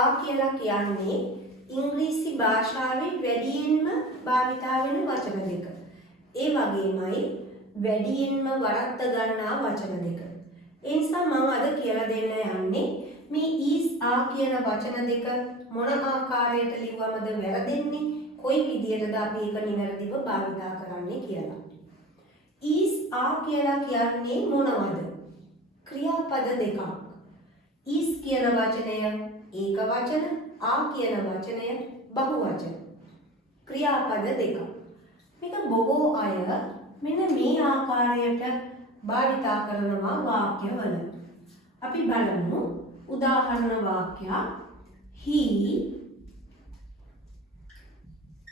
ආ කියලා කියන්නේ ඉංග්‍රීසි භාෂාවේ වැඩියෙන්ම භාවිතා වෙන වචන දෙක. ඒ වගේමයි වැඩියෙන්ම වරද්ද ගන්නා වචන දෙක. ඒ නිසා මම අද කියලා දෙන්න යන්නේ මේ is are කියන වචන දෙක මොන ආකාරයට ලිව්වමද වැරදෙන්නේ, කොයි විදියටද අපි ඒක නිවැරදිව භාවිතා කරන්නේ කියලා. is are කියලා කියන්නේ මොනවද? ක්‍රියාපද දෙකක්. is කියන වචනය ඒක වචන, are කියන වචනය බහු වචන. ක්‍රියාපද දෙකක්. මේක බොහෝ අය මෙන්න මේ ආකාරයට භාවිතා කරනවා වාක්‍යවල. අපි බලමු උදාහරණ වාක්‍යයක්. He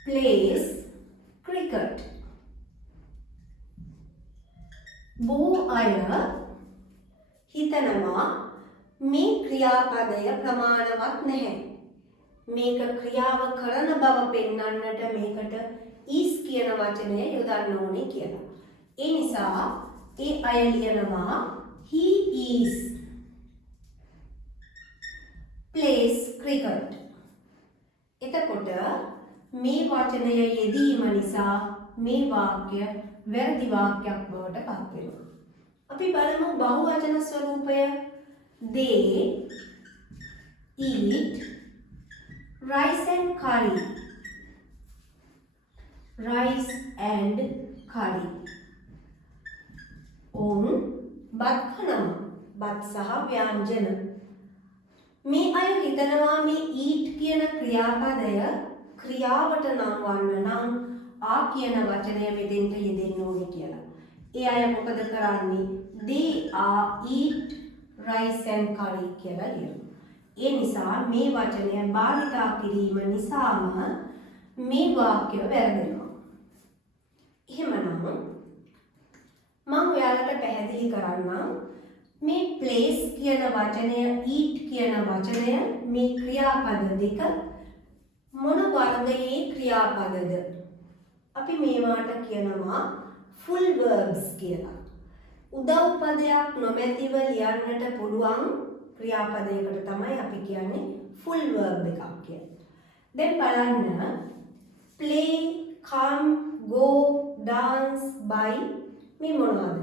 plays cricket. බොහෝ අය හිතනවා මේ ක්‍රියාපදය ප්‍රමාණවත් නැහැ. මේක ක්‍රියාව කරන බව පෙන්වන්නට මේකට is කියන වචනය යොදන්න ඕනේ කියලා. ඒ නිසා ඒ අය ලියනවා he is plays cricket. එතකොට මේ වචනය යෙදීම නිසා මේ වාක්‍ය වැරදි වාක්‍යයක් බවට පත් වෙනවා. අපි බලමු බහුවචන ස්වරූපය. They eat rice and curry. Rice and curry. ඔවුන් බත් කනවා. බත් සහ ව්‍යංජන. මේ අය හිතනවා මේ eat කියන ක්‍රියාපදය ක්‍රියාවට නම් වන්න නම් ආ කියන වචනය මෙතෙන්ට යෙදෙන්න ඕනේ කියලා. ඒ අය මොකද කරන්නේ? They are eat rice and curry කියලා ලියනවා. ඒ නිසා මේ වචනය භාවිතා කිරීම නිසාම මේ වාක්‍ය වැරදෙනවා. එහෙමනම් මම ඔයාලට පැහැදිලි කරන්නම් මේ place කියන වචනය eat කියන වචනය මේ ක්‍රියාපද දෙක මොන වර්ගයේ ක්‍රියාපදද? අපි මේවාට කියනවා full verbs කියලා. උදව් පදයක් නොමැතිව ලියන්නට පුළුවන් ක්‍රියාපදයකට තමයි අපි කියන්නේ full verb එකක් කියලා. දැන් බලන්න play, come, go, dance, buy මේ මොනවද?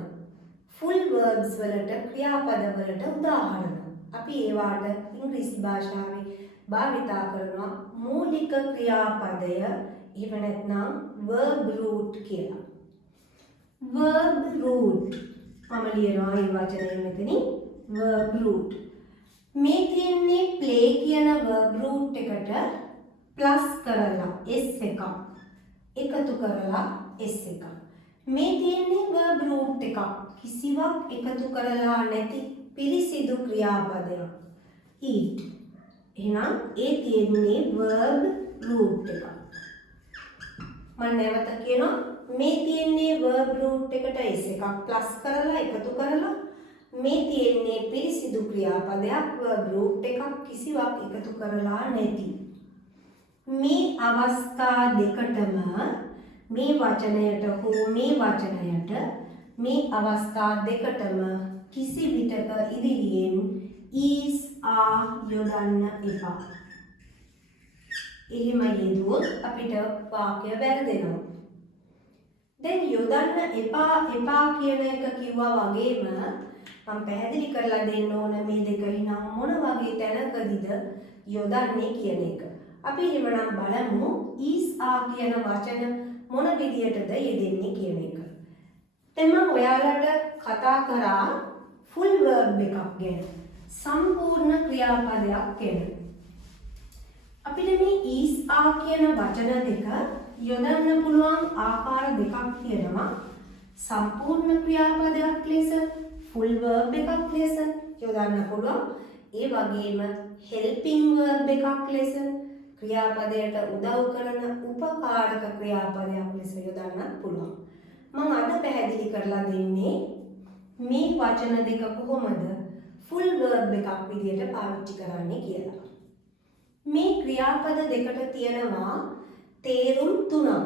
full verbs වලට ක්‍රියාපද වලට උදාහරණ. අපි ඒවාට ඉංග්‍රීසි භාෂාවේ භාවිතා කරනවා මූලික ක්‍රියාපදය, එහෙම නැත්නම් verb root කියලා. verb root මම ලියනවා මේ වචනය මෙතනින් verb root. මේ තියෙන්නේ play කියන verb root එකට plus කරලා s එකක් එකතු කරලා s එකක්. මේ තියෙන්නේ verb root එකක් කිසිවක් එකතු කරලා නැති පිරිසිදු ක්‍රියාපදයක් eat. එහෙනම් ඒ තියෙන්නේ verb root එකක්. මම නැවත කියනවා මේ තියෙන්නේ verb root එකට s එකක් plus කරලා එකතු කරලා මේ තියෙන්නේ පිරිසිදු ක්‍රියාපදයක් verb root එකක් කිසිවක් එකතු කරලා නැති. මේ අවස්ථා දෙකටම මේ වචනයට හෝ මේ වචනයට මේ අවස්ථා දෙකටම කිසි විටක ඉදිරියෙන් is are යොදන්න එපා. එහෙම යෙදුවොත් අපිට වාක්‍ය වැරදෙනවා. දැන් යොදන්න එපා කියන එක කිව්වා වගේම මම පැහැදිලි කරලා දෙන්න ඕන මේ දෙක හිනම් මොන වගේ තැනකදීද යොදන්නේ කියන එක. අපි එහෙමනම් බලමු is are කියන වචන මොන විදියටද යෙදෙන්නේ කියන එක. දැන් මම ඔයාලට කතා කරා full verb එකක් ගැන. සම්පූර්ණ ක්‍රියාපදයක් ගැන. අපිට මේ is are කියන වචන දෙක යොදන්න පුළුවන් ආකාර දෙකක් තියෙනවා. සම්පූර්ණ ක්‍රියාපදයක් ලෙස, full verb එකක් ලෙස යොදන්න පුළුවන්. ඒ වගේම helping verb එකක් ලෙස ක්‍රියාපදයට උදව් කරන උපකාරක ක්‍රියාපදයක් ලෙස යොදන්න පුළුවන්. මම අද පැහැදිලි කරලා දෙන්නේ මේ වචන දෙක කොහොමද full verb එකක් විදියට පාවිච්චි කරන්නේ කියලා. මේ ක්‍රියාපද දෙකට තියෙනවා තේරුම් තුනක්.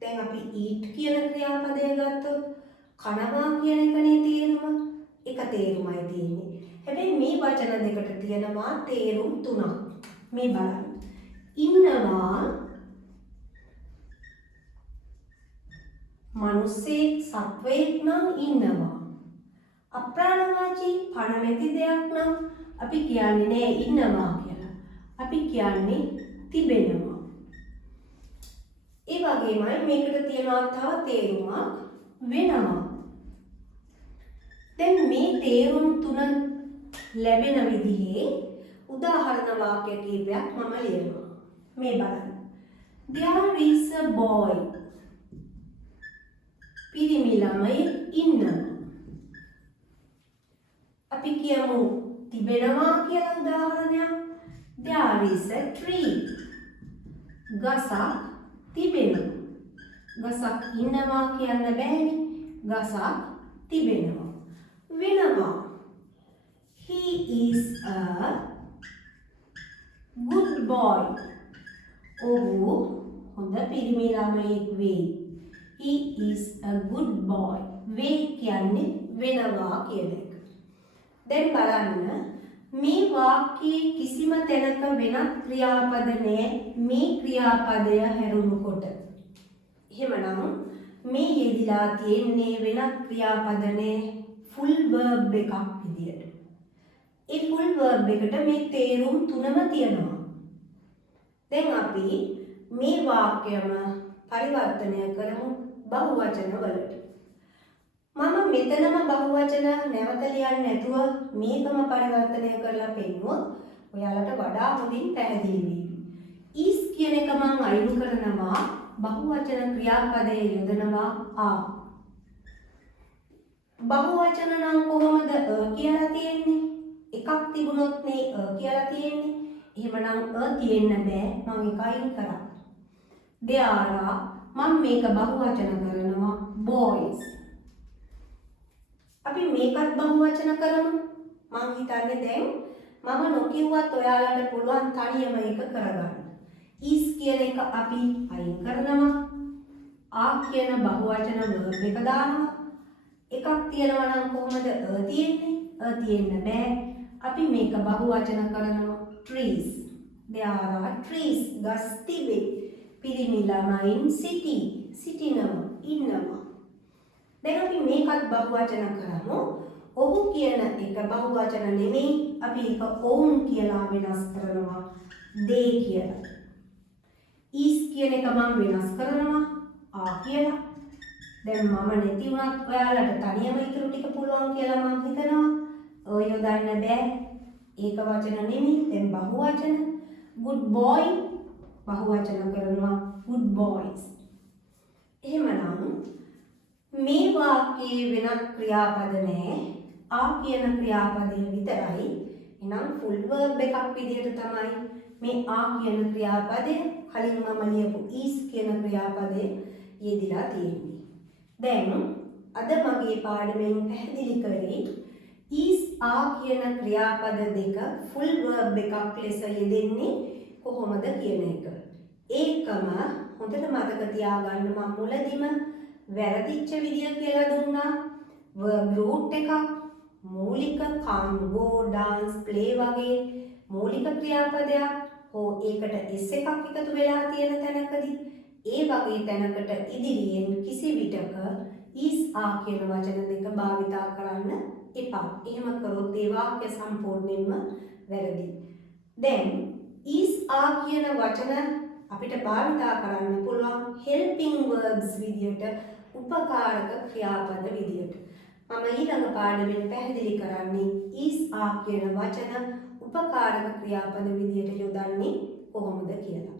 දැන් අපි eat කියන ක්‍රියාපදය ගත්තොත් කනවා කියන එකනේ තේරුම. එක තේරුමයි තියෙන්නේ. හැබැයි මේ වචන දෙකට තියෙනවා තේරුම් තුනක්. මේ බලන්න. ඉන්නවා මිනිස්සෙක් සත්වයෙක් නම් ඉන්නවා. අප්‍රාණවාචී පණ නැති දෙයක් නම් අපි කියන්නේ නෑ ඉන්නවා කියලා. අපි කියන්නේ තිබෙනවා. ඒ වගේමයි මේකට තියෙනවා තව තේරුමක් වෙනවා. දැන් මේ තේරුම් තුන ලැබෙන විදිහේ උදාහරණ වාක්‍ය කීපයක් මම ලියනවා. මේ බලන්න. There is a boy. පිරිමි ළමයෙක් ඉන්නවා. අපි කියමු තිබෙනවා කියලා උදාහරණයක්. There is a tree. ගසක් තිබෙනවා. ගසක් ඉන්නවා කියන්න බෑනේ. ගසක් තිබෙනවා. වෙනවා. He is a good boy. ඔහු හොඳ පිරිමි ළමයෙක් වේ. He is a good boy. වේ කියන්නේ වෙනවා කියන එක. දැන් බලන්න මේ වාක්‍යයේ කිසිම තැනක වෙනත් ක්‍රියාපද නැහැ මේ ක්‍රියාපදය හැරුණුකොට. එහෙමනම් මේ යෙදිලා තියෙන්නේ වෙනත් ක්‍රියාපද නැහැ ෆුල් verb එකක් විදියට. ඒ ෆුල් verb එකට මේ තේරුම් තුනම තියෙනවා. දැන් අපි මේ වාක්‍යම පරිවර්තනය කරමු බහුවචන වලට. මම මෙතනම බහුවචන නැවත ලියන්නේ නැතුව මේකම පරිවර්තනය කරලා පෙන්නුවොත් ඔයාලට වඩා හොඳින් පැහැදිලි වෙයි. is කියන එක මම අයින් කරනවා බහුවචන ක්‍රියාපදයේ යොදනවා ආ. බහුවචන නම් කොහොමද කියලා තියෙන්නේ? එකක් තිබුණොත් නේ කියලා තියෙන්නේ. එහෙමනම් තියෙන්න බෑ මම එක අයින් කරා. there are මම මේක බහුවචන කරනවා boys. අපි මේකත් බහුවචන කරමු. මම හිතන්නේ දැන් මම නොකියුවත් ඔයාලට පුළුවන් තනියම ඒක කරගන්න. is කියන එක අපි අයින් කරනවා. ආ කියන බහුවචන verb එක දානවා. එකක් තියෙනවා නම් කොහොමද තියෙන්නේ? තියෙන්න බෑ. අපි මේක බහුවචන කරනවා trees. there are trees. ගස් තිබේ. පිරිමි ළමයින් සිටිනවා ඉන්නවා. දැන් අපි මේකත් බහුවචන කරමු. ඔහු කියන එක බහුවචන නෙමෙයි. අපි ඒක ඔවුන් කියලා වෙනස් කරනවා they කියලා. is කියන එක මම වෙනස් කරනවා ආ කියලා. දැන් මම නැති වුණත් ඔයාලට තනියම ඉතුරු ටික පුළුවන් කියලා මම හිතනවා. ඔය යොදන්න බෑ. ඒක වචන නෙමෙයි. දැන් බහුවචන good boy බහුවචන කරනවා good boys. එහෙමනම් මේ වාක්‍යයේ වෙනත් ක්‍රියාපද නැහැ. ආ කියන ක්‍රියාපදය විතරයි. එහෙනම් full verb එකක් විදිහට තමයි මේ ආ කියන ක්‍රියාපදය කලින් මම ලියපු is කියන ක්‍රියාපදය යෙදිලා තියෙන්නේ. දැන් අද මගේ පාඩමෙන් පැහැදිලි කරේ is ආ කියන ක්‍රියාපද දෙක full verb එකක් ලෙස යෙදෙන්නේ කොහොමද කියන එක. ඒකම හොඳට මතක තියාගන්න මම මුලදිම වැරදිච්ච විදිය කියලා දුන්නා. verb root එකක් මූලික come go dance play වගේ මූලික ක්‍රියාපදයක් හෝ ඒකට s එකක් එකතු වෙලා තියෙන තැනකදී ඒ වගේ තැනකට ඉදිරියෙන් කිසි විටක is ආ කියන වචන දෙක භාවිතා කරන්න එපා. එහෙම කරොත් ඒ වාක්‍ය සම්පූර්ණයෙන්ම වැරදි. දැන් is ආ කියන වචන අපිට භාවිතා කරන්න පුළුවන් helping verbs විදියට උපකාරක ක්‍රියාපද විදියට. මම ඊළඟ පාඩමෙන් පැහැදිලි කරන්නේ is ආ කියන වචන උපකාරක ක්‍රියාපද විදියට යොදන්නේ කොහොමද කියලා.